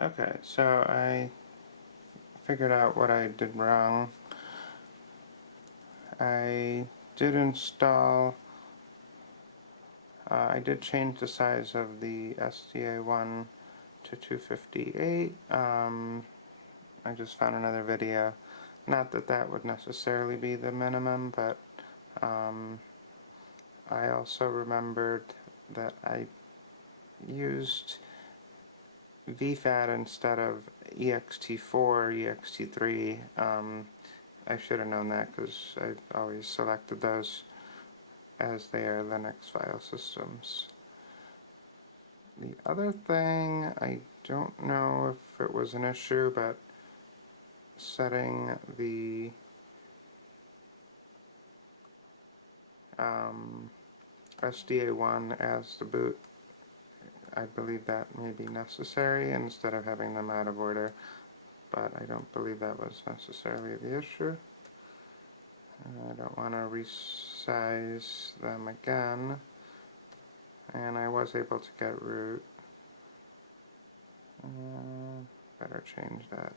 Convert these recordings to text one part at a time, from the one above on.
Okay, so I figured out what I did wrong. I did install, I did change the size of the SDA1 to 258. I just found another video. Not that that would necessarily be the minimum, but I also remembered that I used vFAT instead of ext4 or ext3. I should have known that because I've always selected those as they are Linux file systems. The other thing, I don't know if it was an issue, but setting the SDA1 as the boot, I believe that may be necessary instead of having them out of order, but I don't believe that was necessarily the issue. I don't want to resize them again, and I was able to get root. Better change that.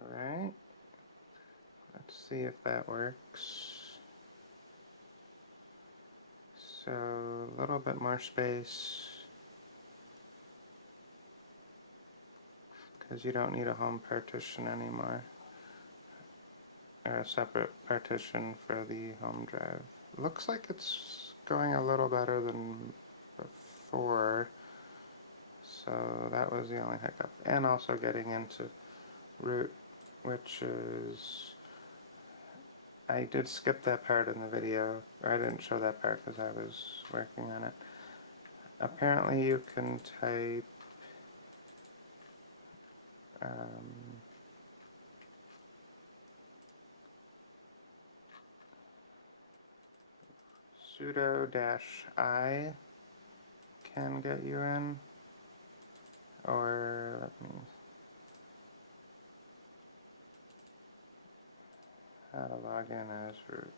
Alright, let's see if that works. So, a little bit more space, because you don't need a home partition anymore, or a separate partition for the home drive. Looks like it's going a little better than before, so that was the only hiccup. And also getting into root, which is, I did skip that part in the video, or I didn't show that part because I was working on it. Apparently you can type sudo-I can get you in, or let me, how to log in as root.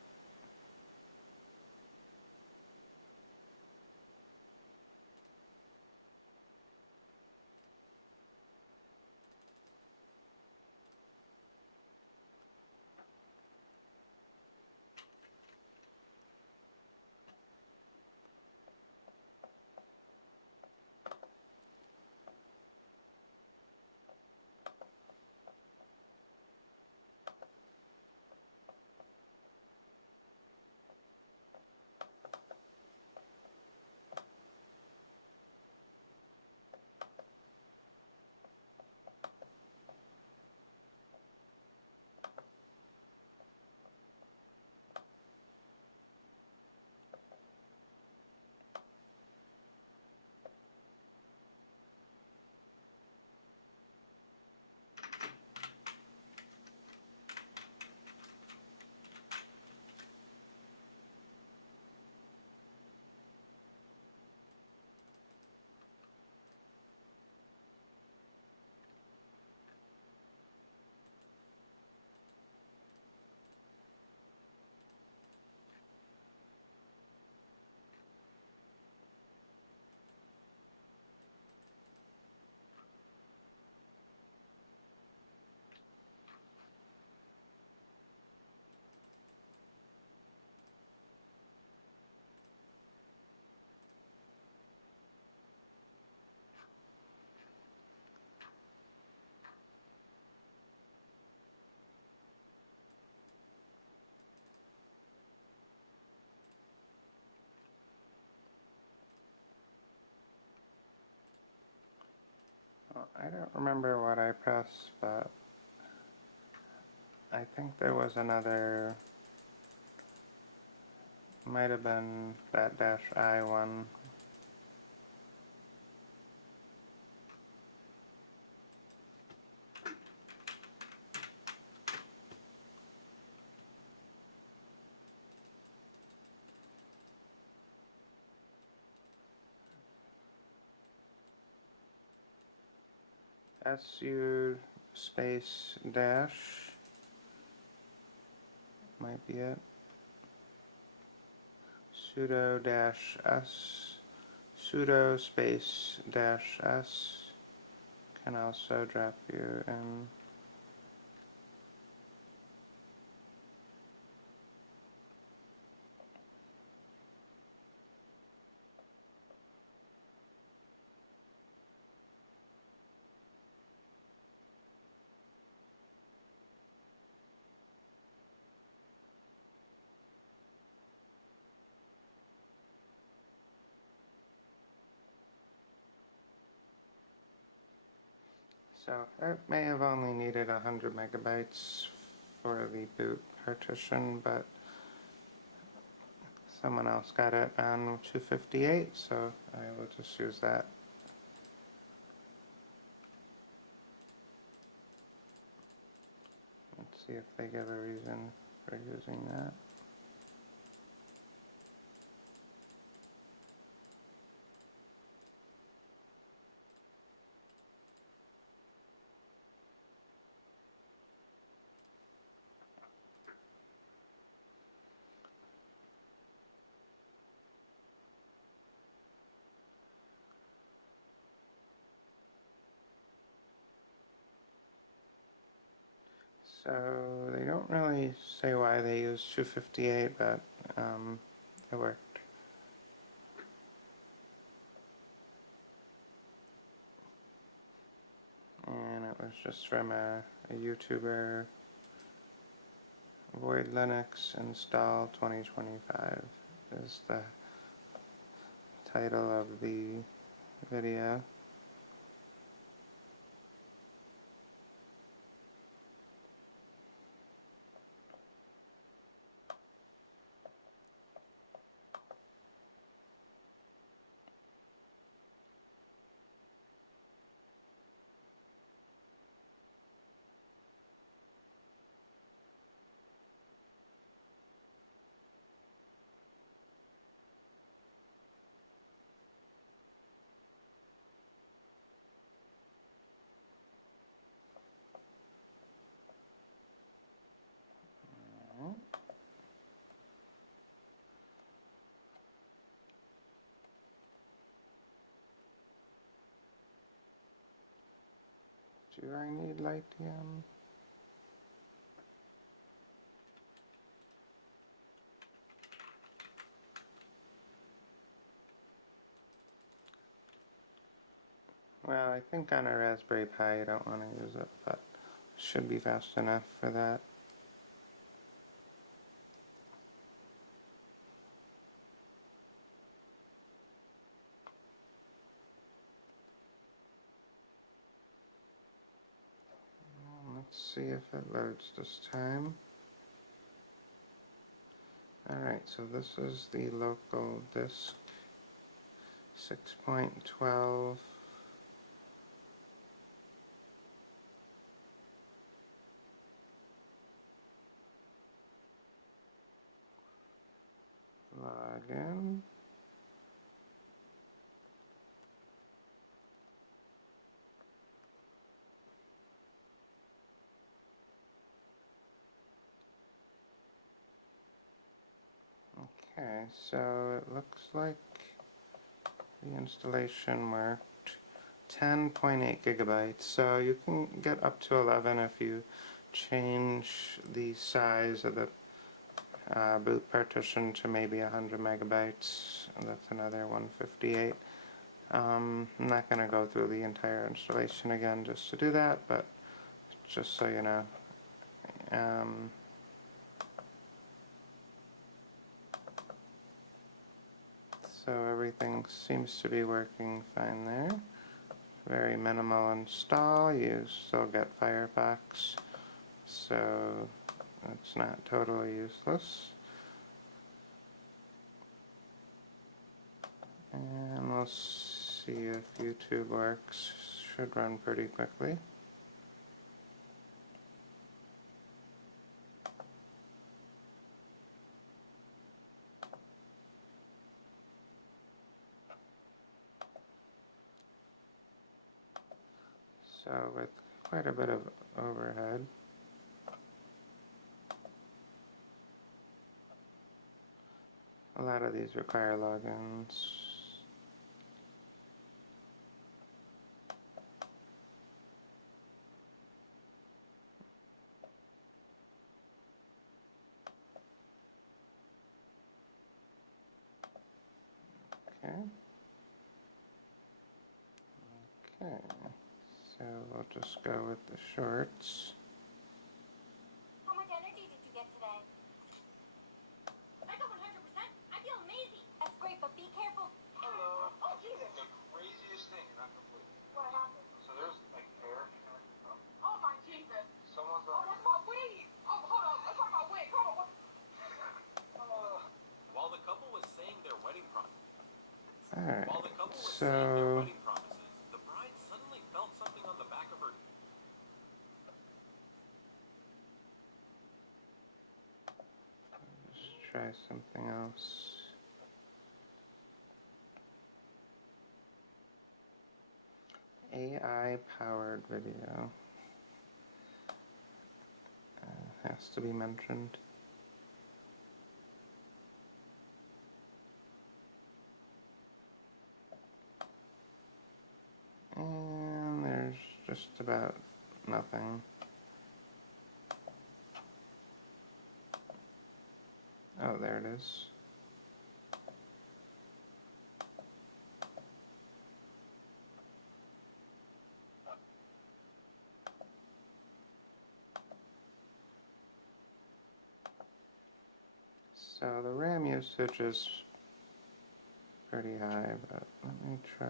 Well, I don't remember what I pressed, but I think there was another, might have been that -I one. su space dash might be it. Sudo dash s, sudo space dash s can also drop you in. So it may have only needed 100 megabytes for the boot partition, but someone else got it on 258, so I will just use that. Let's see if they give a reason for using that. So they don't really say why they use 258, but it worked. And it was just from a YouTuber, Void Linux install 2025 is the title of the video. Do I need Lithium? Well, I think on a Raspberry Pi you don't want to use it, but it should be fast enough for that. Let's see if it loads this time. Alright, so this is the local disk 6.12. Login. Okay, so it looks like the installation worked. 10.8 gigabytes, so you can get up to 11 if you change the size of the boot partition to maybe 100 megabytes. That's another 158. I'm not going to go through the entire installation again just to do that, but just so you know. So everything seems to be working fine there. Very minimal install. You still get Firefox, so it's not totally useless. And we'll see if YouTube works. Should run pretty quickly. So with quite a bit of overhead, a lot of these require logins. Okay. Okay. So we'll just go with the shorts. How much energy did you get today? I got 100%. I feel amazing. That's great, but be careful. Hello. Oh, Jesus. The craziest thing, not completely. What happened? So there's like air. Oh, my Jesus. Someone's Oh, that's my wig. Oh, hold on. Let's talk about wig. Hold on. While the couple was saying their wedding promises, Alright, the so bride suddenly felt something on the back of her. let's try something else. AI powered video has to be mentioned. And there's just about nothing. Oh, there it is. So the RAM usage is pretty high, but let me try.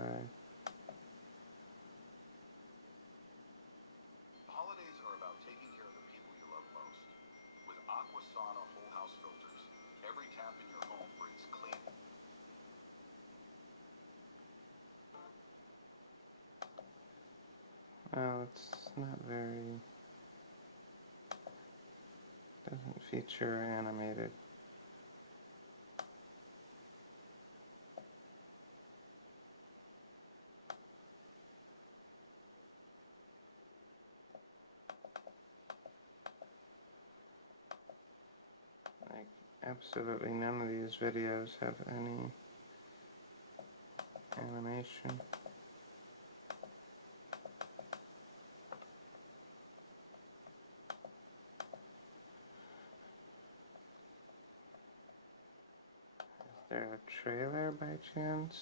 Holidays are about taking care of the people you love most. With Aquasana whole house filters, every tap in your home brings clean. Well, it's not very, doesn't feature animated. Like, absolutely none of these videos have any animation. Is there a trailer by chance?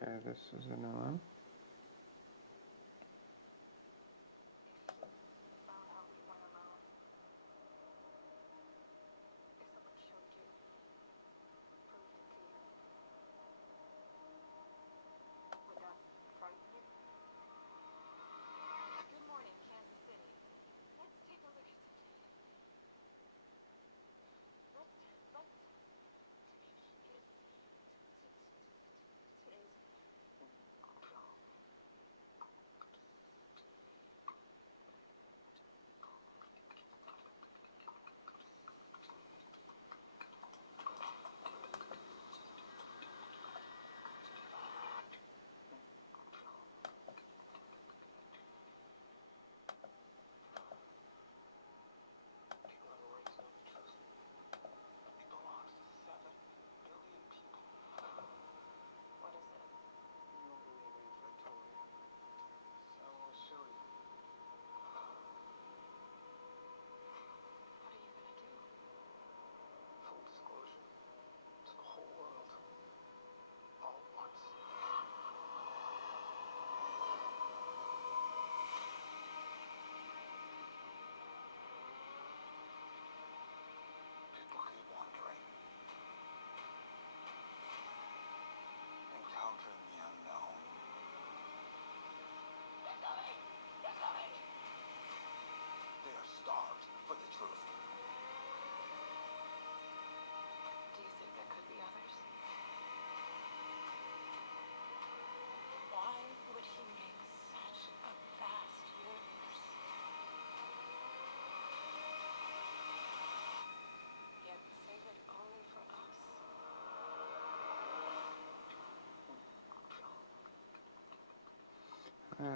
Okay, this is a new one. Good morning, Kansas City. Let's take a look at something. Let's take this. Today's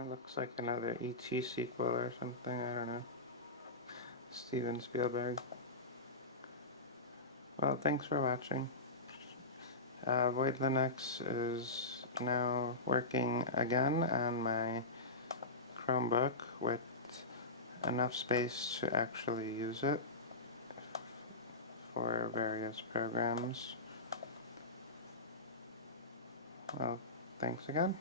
Looks like another ET sequel or something, I don't know. Steven Spielberg. Well, thanks for watching. Void Linux is now working again on my Chromebook with enough space to actually use it for various programs. Well, thanks again.